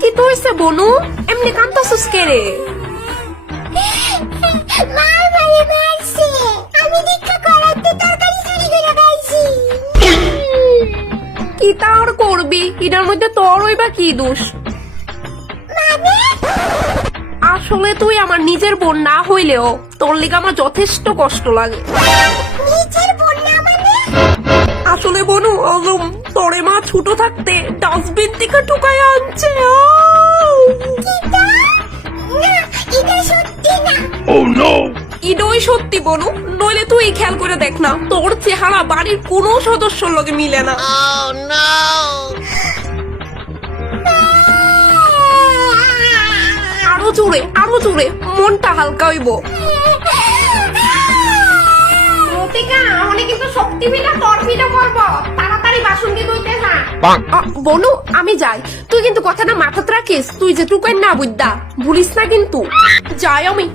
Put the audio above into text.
কি তো হইছে বনু, এমনি কান্তাছস কে রে? কি তার করবি, এটার মধ্যে তোর হইবা কি দোষ? আসলে তুই আমার নিজের বোন না হইলেও তোর লিগে আমার যথেষ্ট কষ্ট লাগে। আসলে বনু আলম, তোরে মা ছোট থাকতে ডাস্টবিন থেকে ঠুকাই আনছে। ইডই সত্যি বনু, নইলে তুই খেয়াল করে দেখ না, তোর চেহারা বাড়ির কোনো সদস্যর লগে মিলে না। আরো জোরে, আরো জোরে, মনটা হালকা হইব। কিন্তু শক্তি বিনা তোর বিনা করবো, তাড়াতাড়ি বাসন দিয়ে ধুইতে যা। বনু আমি যাই, তুই কিন্তু কথাটা মাথাতে রাখিস, তুই যে টুকাই না বুঝদা ভুলিস না কিন্তু। যাই আমি।